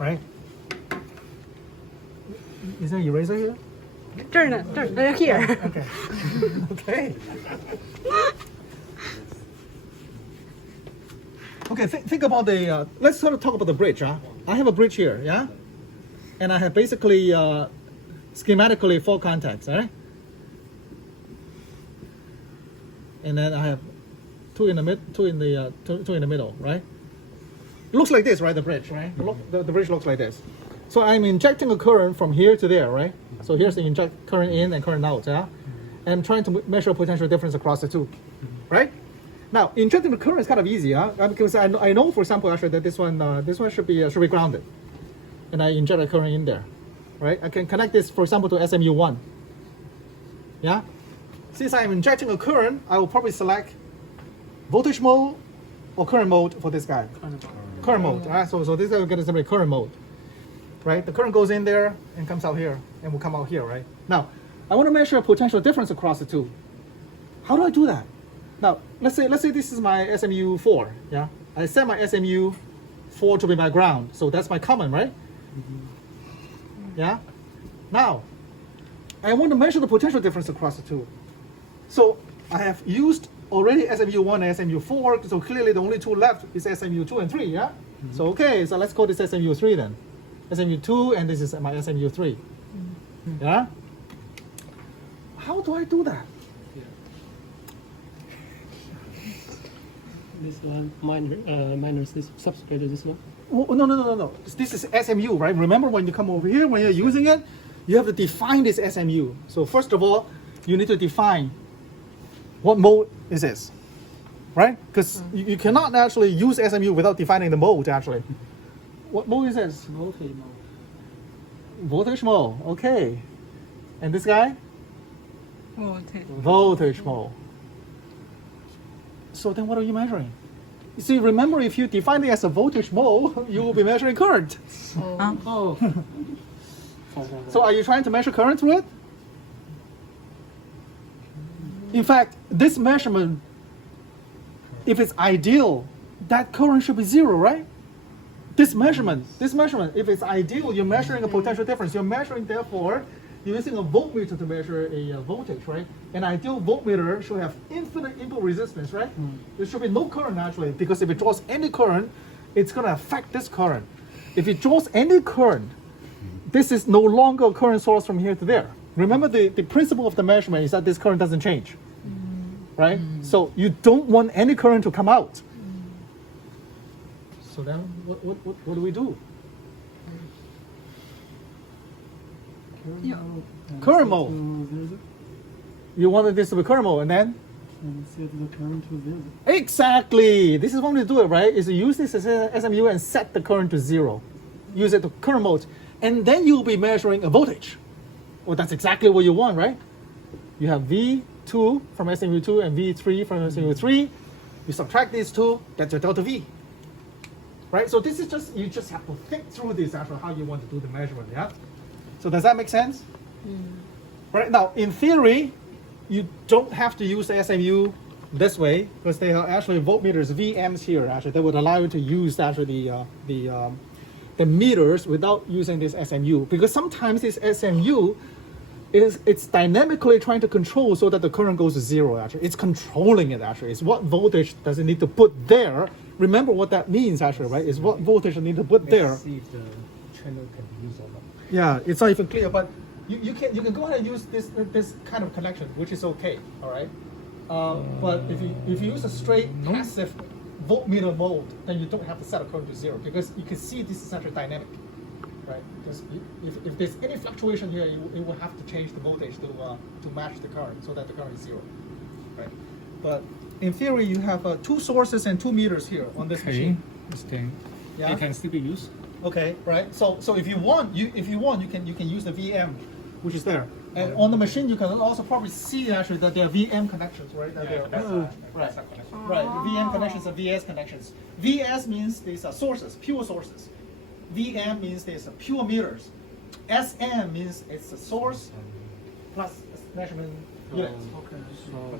right? Is there an eraser here? 这儿呢，这儿here. Okay. Okay. Okay, think about the, let's sort of talk about the bridge. Huh? I have a bridge here, yeah? And I have basically, schematically 4 contacts, all right? And then I have 2 in the two in the middle, right? It looks like this, right? The bridge, right? The bridge looks like this. So I'm injecting a current from here to there, right? So here's the inject current in and current out, yeah? And I'm trying to measure potential difference across the two, right? Now, injecting the current is kind of easy, huh? Because I know, for example, actually, that this one should be grounded, and I inject a current in there, right? I can connect this, for example, to SMU1. Yeah. Since I'm injecting a current, I will probably select voltage mode or current mode for this guy. Current mode, right? So this guy will get simply current mode, right? The current goes in there and comes out here, and will come out here, right? Now, I want to measure a potential difference across the two. How do I do that? Now, let's say this is my SMU4, yeah? I set my SMU4 to be my ground, so that's my common, right? Yeah? Now, I want to measure the potential difference across the two. So I have used already SMU1 and SMU4, so clearly the only two left is SMU2 and 3, yeah? So okay, so let's call this SMU3 then. SMU2 and this is my SMU3. Yeah? How do I do that? This one minus this substrate, this one. Oh, no. This is SMU, right? Remember when you come over here, when you're using it, you have to define this SMU. So first of all, you need to define what mode is this, right? Because you cannot actually use SMU without defining the mode, actually. What mode is this? Voltage mode. Voltage mode, okay. And this guy? Voltage. Voltage mode. So then what are you measuring? You see, remember, if you define it as a voltage mode, you will be measuring current. Oh. So are you trying to measure current through it? In fact, this measurement, if it's ideal, that current should be 0, right? This measurement, if it's ideal, you're measuring a potential difference. You're measuring, therefore, you're using a voltmeter to measure a voltage, right? An ideal voltmeter should have infinite input resistance, right? There should be no current, actually, because if it draws any current, it's going to affect this current. If it draws any current, this is no longer a current source from here to there. Remember, the principle of the measurement is that this current doesn't change, right? So you don't want any current to come out. So then what do we do? Yeah. Current mode. You wanted this to be current mode, and then? And set the current to 0. Exactly. This is one way to do it, right? Is to use this as a SMU and set the current to 0. Use it to current mode. And then you'll be measuring a voltage. Well, that's exactly what you want, right? You have V2 from SMU2 and V3 from SMU3. You subtract these two, that's your delta V. Right? So this is just, you just have to think through this actually how you want to do the measurement, yeah? So does that make sense? Right, now, in theory, you don't have to use the SMU this way, because they are actually voltmeters, VMs here, actually, that would allow you to use actually the meters without using this SMU, because sometimes this SMU it's dynamically trying to control so that the current goes to 0, actually. It's controlling it, actually. It's what voltage does it need to put there. Remember what that means, actually, right? It's what voltage you need to put there. Let's see if the channel can be used or not. Yeah, it's not even clear, but you can go ahead and use this kind of connection, which is okay, all right? But if you use a straight passive voltmeter mode, then you don't have to set a current to 0, because you can see this is actually dynamic, right? Because if there's any fluctuation here, it will have to change the voltage to match the current, so that the current is 0, right? But in theory, you have 2 sources and 2 meters here on this machine. This thing. Yeah. It can still be used. Okay, right. So if you want, you can use the VM, which is there. And on the machine, you can also probably see actually that there are VM connections, right? That there are, right. Right. VM connections and VS connections. VS means these are sources, pure sources. VM means these are pure meters. SM means it's a source plus measurement unit. Okay. So